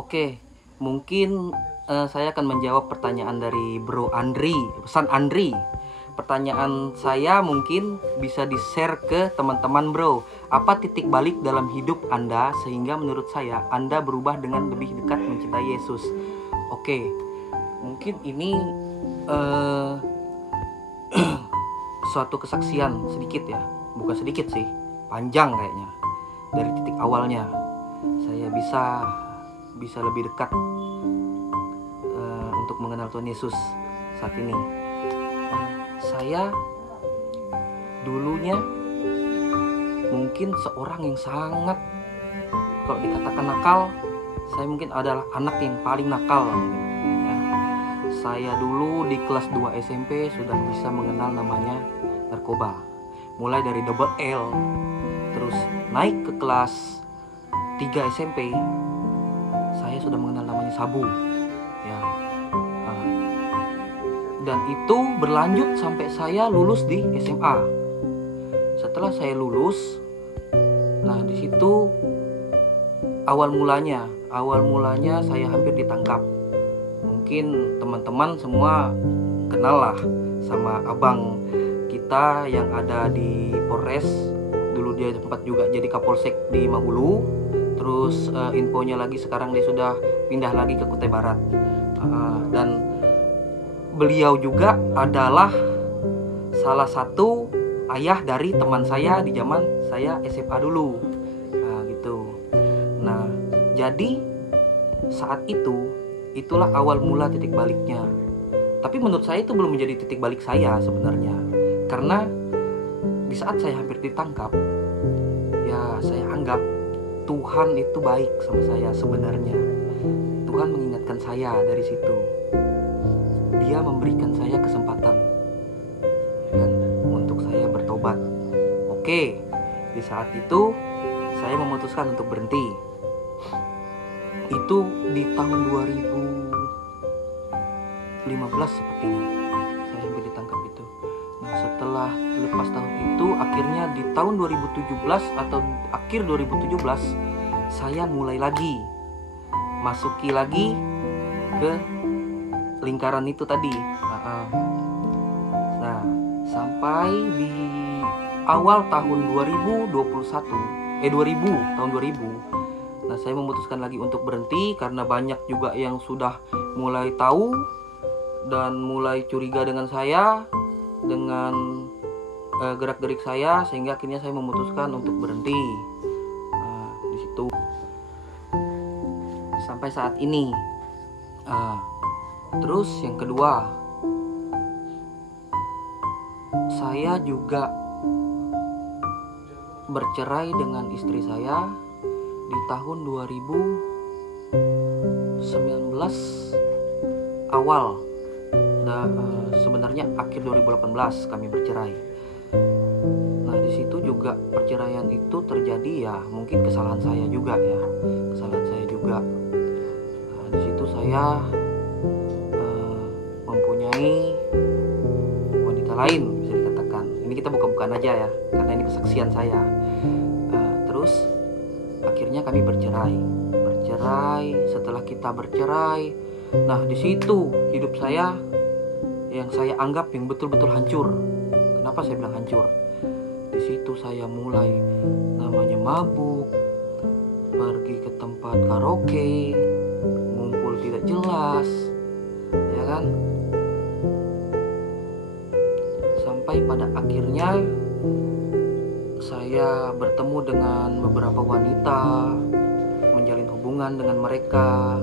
Oke, mungkin saya akan menjawab pertanyaan dari Bro Andri, pesan Andri. Pertanyaan saya mungkin bisa di-share ke teman-teman Bro. Apa titik balik dalam hidup Anda sehingga menurut saya Anda berubah dengan lebih dekat mencintai Yesus? Oke, mungkin ini suatu kesaksian sedikit ya. Bukan sedikit sih, panjang kayaknya. Dari titik awalnya saya bisa lebih dekat untuk mengenal Tuhan Yesus saat ini. Saya dulunya mungkin seorang yang sangat, kalau dikatakan nakal, saya mungkin adalah anak yang paling nakal ya. Saya dulu di kelas 2 SMP sudah bisa mengenal namanya narkoba, mulai dari double L, terus naik ke kelas 3 SMP saya sudah mengenal namanya sabu ya. Dan itu berlanjut sampai saya lulus di SMA. Setelah saya lulus, nah di situ awal mulanya saya hampir ditangkap. Mungkin teman-teman semua kenal lah sama abang kita yang ada di Polres. Dulu dia sempat juga jadi Kapolsek di Mahulu. Terus infonya lagi sekarang dia sudah pindah lagi ke Kutai Barat. Dan beliau juga adalah salah satu ayah dari teman saya di zaman saya SMA dulu. Nah gitu. Nah jadi saat itulah awal mula titik baliknya. Tapi menurut saya itu belum menjadi titik balik saya sebenarnya. Karena di saat saya hampir ditangkap, ya saya anggap Tuhan itu baik sama saya sebenarnya. Tuhan mengingatkan saya dari situ. Dia memberikan saya kesempatan kan, untuk saya bertobat. Oke, di saat itu saya memutuskan untuk berhenti. Itu di tahun 2015 sepertinya saya hampir ditangkap itu. Nah setelah lepas tahun itu, akhirnya di tahun 2017 atau akhir 2017 saya mulai lagi masuki lagi ke lingkaran itu tadi. Nah sampai di awal tahun 2000 tahun 2000. Nah saya memutuskan lagi untuk berhenti karena banyak juga yang sudah mulai tahu dan mulai curiga dengan saya, dengan gerak-gerik saya, sehingga akhirnya saya memutuskan untuk berhenti. Nah, di situ sampai saat ini. Terus yang kedua, saya juga bercerai dengan istri saya di tahun 2019 awal. Sebenarnya akhir 2018 kami bercerai. Nah di situ juga perceraian itu terjadi ya, mungkin kesalahan saya juga ya, Nah, di situ saya mempunyai wanita lain bisa dikatakan. Ini kita buka-bukaan aja ya, karena ini kesaksian saya. Terus akhirnya kami bercerai. Setelah kita bercerai, nah di situ hidup saya yang saya anggap yang betul-betul hancur. Kenapa saya bilang hancur? Di situ saya mulai namanya mabuk, pergi ke tempat karaoke, ngumpul tidak jelas, ya kan? Sampai pada akhirnya saya bertemu dengan beberapa wanita, menjalin hubungan dengan mereka.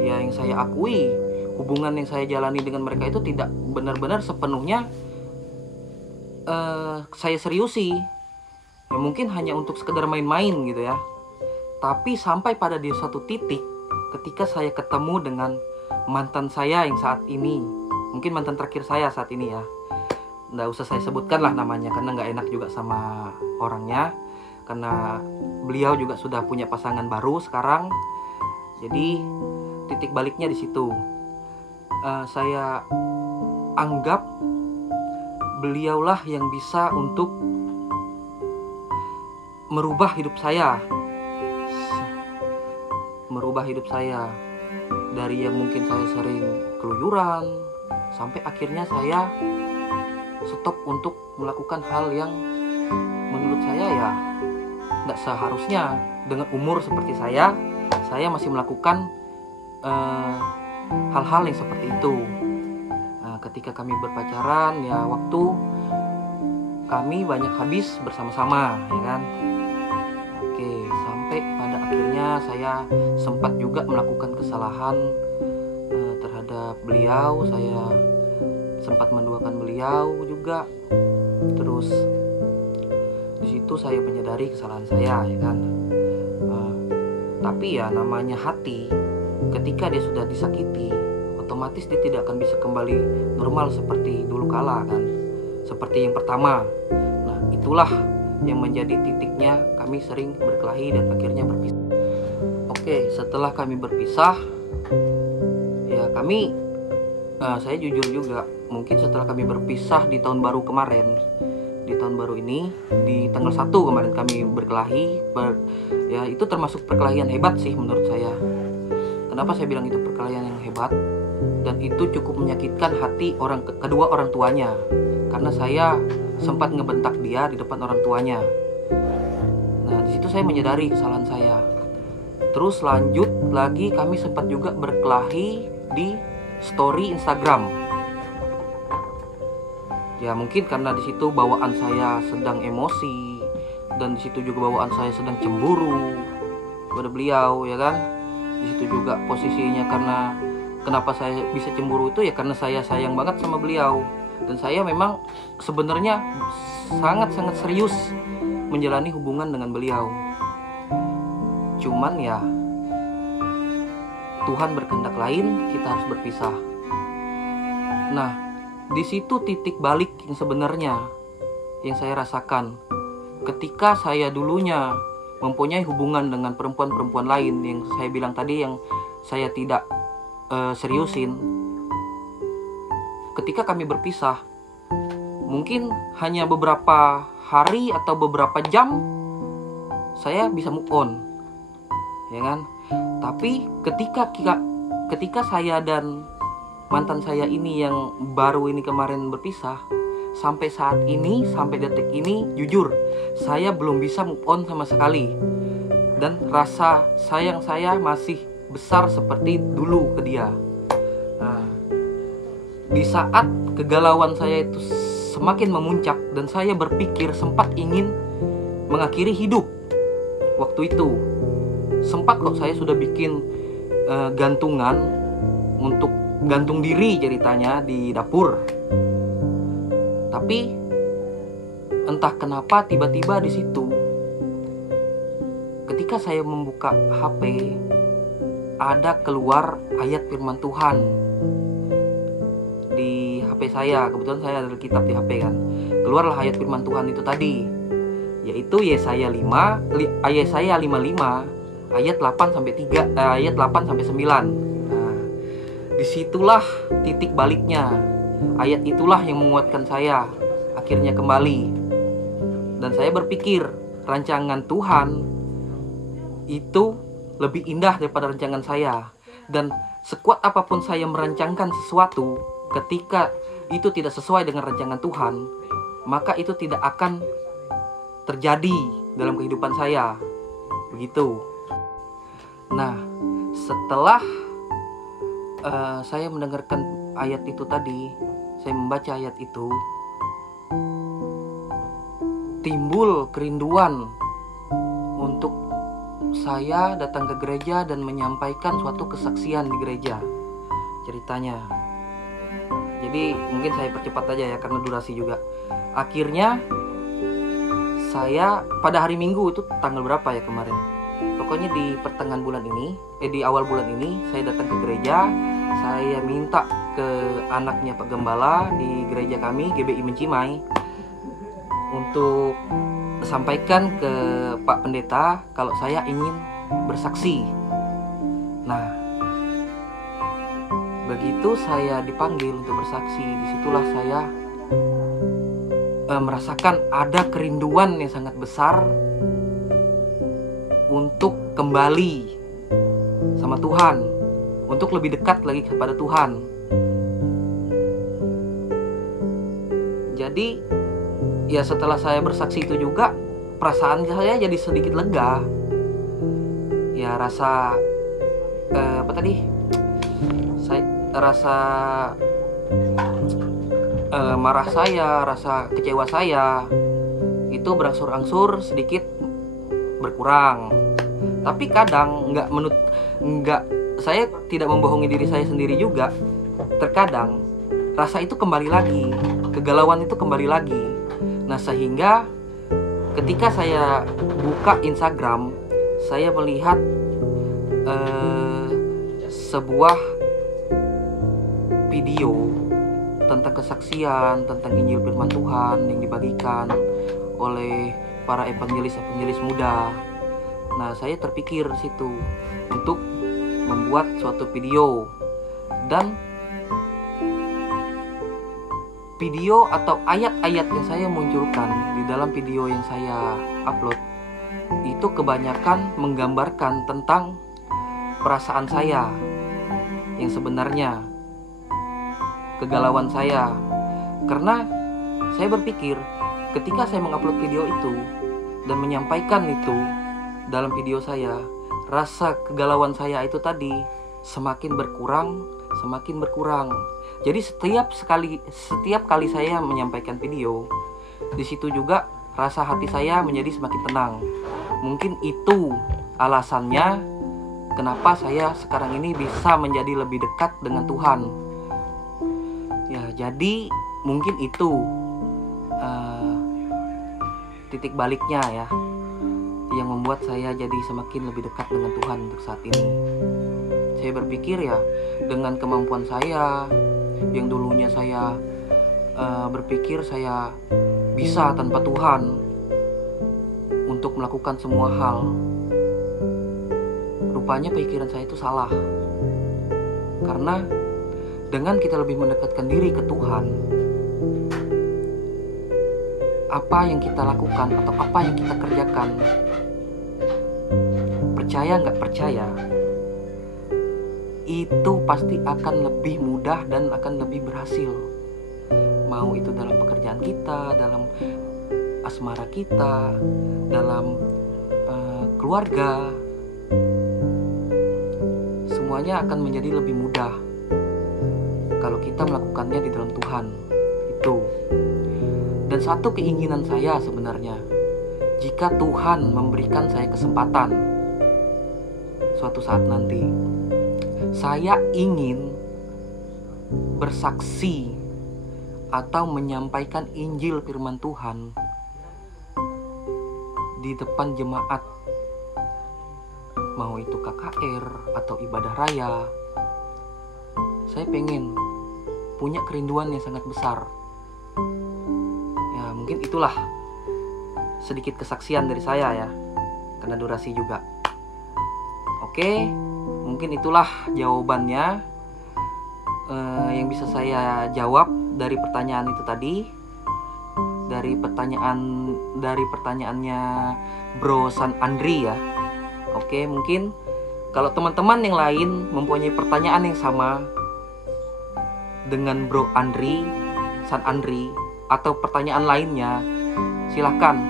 Ya yang saya akui, hubungan yang saya jalani dengan mereka itu tidak benar-benar sepenuhnya saya seriusi. Ya mungkin hanya untuk sekedar main-main gitu ya. Tapi sampai pada di suatu titik ketika saya ketemu dengan mantan saya yang saat ini, mungkin mantan terakhir saya saat ini ya, nggak usah saya sebutkan lah namanya karena nggak enak juga sama orangnya, karena beliau juga sudah punya pasangan baru sekarang. Jadi titik baliknya di situ. Saya anggap beliaulah yang bisa untuk merubah hidup saya. merubah hidup saya. Dari yang mungkin saya sering keluyuran, sampai akhirnya saya stop untuk melakukan hal yang menurut saya ya tidak seharusnya. Dengan umur seperti saya masih melakukan hal-hal yang seperti itu. Nah, ketika kami berpacaran, ya waktu kami banyak habis bersama-sama, ya kan. Oke, sampai pada akhirnya saya sempat juga melakukan kesalahan terhadap beliau. Saya sempat menduakan beliau juga. Terus di situ saya menyadari kesalahan saya, ya kan. Tapi ya namanya hati, ketika dia sudah disakiti, otomatis dia tidak akan bisa kembali normal seperti dulu kala kan, seperti yang pertama. Nah, itulah yang menjadi titiknya kami sering berkelahi dan akhirnya berpisah. Oke, setelah kami berpisah, ya saya jujur juga, mungkin setelah kami berpisah di tahun baru kemarin, di tahun baru ini, di tanggal 1 kemarin kami berkelahi. Ya itu termasuk perkelahian hebat sih menurut saya. Kenapa saya bilang itu perkelahian yang hebat? Dan itu cukup menyakitkan hati kedua orang tuanya, karena saya sempat ngebentak dia di depan orang tuanya. Nah, di situ saya menyadari kesalahan saya. Terus lanjut lagi, kami sempat juga berkelahi di story Instagram. Ya mungkin karena di situ bawaan saya sedang emosi, dan di situ juga bawaan saya sedang cemburu kepada beliau, ya kan. Di situ juga posisinya, karena kenapa saya bisa cemburu itu ya karena saya sayang banget sama beliau, dan saya memang sebenarnya sangat-sangat serius menjalani hubungan dengan beliau. Cuman ya Tuhan berkehendak lain, kita harus berpisah. Nah, di situ titik balik yang sebenarnya yang saya rasakan ketika saya dulunya mempunyai hubungan dengan perempuan-perempuan lain, yang saya bilang tadi yang saya tidak seriusin. Ketika kami berpisah, mungkin hanya beberapa hari atau beberapa jam saya bisa move on, ya kan. Tapi ketika saya dan mantan saya ini yang baru ini kemarin berpisah, sampai saat ini, sampai detik ini, jujur saya belum bisa move on sama sekali. Dan rasa sayang saya masih besar seperti dulu ke dia. Nah, di saat kegalauan saya itu semakin memuncak dan saya berpikir sempat ingin mengakhiri hidup, waktu itu sempat kok saya sudah bikin gantungan untuk gantung diri ceritanya di dapur. Tapi entah kenapa tiba-tiba di situ ketika saya membuka HP, ada keluar ayat firman Tuhan di HP saya. Kebetulan saya ada kitab di HP kan. Keluarlah ayat firman Tuhan itu tadi, yaitu Yesaya 55 ayat 8 sampai 9. Nah, disitulah titik baliknya. Ayat itulah yang menguatkan saya akhirnya kembali. Dan saya berpikir rancangan Tuhan itu lebih indah daripada rancangan saya. Dan sekuat apapun saya merancangkan sesuatu, ketika itu tidak sesuai dengan rancangan Tuhan, maka itu tidak akan terjadi dalam kehidupan saya. Begitu. Nah, setelah saya mendengarkan ayat itu tadi, saya membaca ayat itu, timbul kerinduan untuk saya datang ke gereja dan menyampaikan suatu kesaksian di gereja ceritanya. Jadi mungkin saya percepat aja ya karena durasi juga. Akhirnya saya pada hari Minggu itu tanggal berapa ya kemarin, pokoknya di pertengahan bulan ini, di awal bulan ini saya datang ke gereja. Saya minta ke anaknya Pak Gembala di gereja kami, GBI Mencimai, untuk sampaikan ke Pak Pendeta kalau saya ingin bersaksi. Nah, begitu saya dipanggil untuk bersaksi, disitulah saya merasakan ada kerinduan yang sangat besar untuk kembali sama Tuhan, untuk lebih dekat lagi kepada Tuhan. Jadi ya setelah saya bersaksi itu juga, perasaan saya jadi sedikit lega. Ya rasa rasa marah saya, rasa kecewa saya itu berangsur-angsur sedikit berkurang. Tapi kadang saya tidak membohongi diri saya sendiri juga. Terkadang rasa itu kembali lagi, kegalauan itu kembali lagi. Nah, sehingga ketika saya buka Instagram, saya melihat sebuah video tentang kesaksian, tentang Injil Firman Tuhan yang dibagikan oleh para evangelis muda. Nah, saya terpikir situ untuk membuat suatu video, dan video atau ayat-ayat yang saya munculkan di dalam video yang saya upload itu kebanyakan menggambarkan tentang perasaan saya yang sebenarnya, kegalauan saya. Karena saya berpikir ketika saya mengupload video itu dan menyampaikan itu dalam video saya, rasa kegalauan saya itu tadi semakin berkurang. Jadi setiap kali saya menyampaikan video, di situ juga rasa hati saya menjadi semakin tenang. Mungkin itu alasannya kenapa saya sekarang ini bisa menjadi lebih dekat dengan Tuhan. Ya, jadi mungkin itu titik baliknya ya, yang membuat saya jadi semakin lebih dekat dengan Tuhan untuk saat ini. Saya berpikir ya, dengan kemampuan saya yang dulunya saya berpikir saya bisa tanpa Tuhan untuk melakukan semua hal, rupanya pikiran saya itu salah. Karena dengan kita lebih mendekatkan diri ke Tuhan, apa yang kita lakukan atau apa yang kita kerjakan, percaya nggak percaya, itu pasti akan lebih mudah dan akan lebih berhasil. Mau itu dalam pekerjaan kita, dalam asmara kita, dalam keluarga, semuanya akan menjadi lebih mudah kalau kita melakukannya di dalam Tuhan. Itu. Dan satu keinginan saya sebenarnya, jika Tuhan memberikan saya kesempatan suatu saat nanti, saya ingin bersaksi atau menyampaikan Injil Firman Tuhan di depan jemaat, mau itu KKR atau ibadah raya. Saya pengen punya kerinduan yang sangat besar. Ya, mungkin itulah sedikit kesaksian dari saya ya, karena durasi juga. Oke, mungkin itulah jawabannya yang bisa saya jawab dari pertanyaan itu tadi, dari pertanyaannya Bro San Andri ya. Oke, mungkin kalau teman-teman yang lain mempunyai pertanyaan yang sama dengan Bro San Andri atau pertanyaan lainnya, silahkan.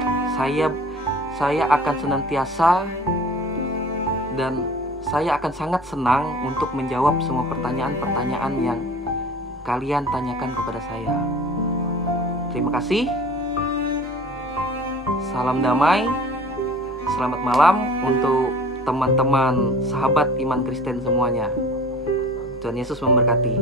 Saya akan senantiasa dan saya akan sangat senang untuk menjawab semua pertanyaan-pertanyaan yang kalian tanyakan kepada saya. Terima kasih. Salam damai. Selamat malam untuk teman-teman sahabat iman Kristen semuanya. Tuhan Yesus memberkati.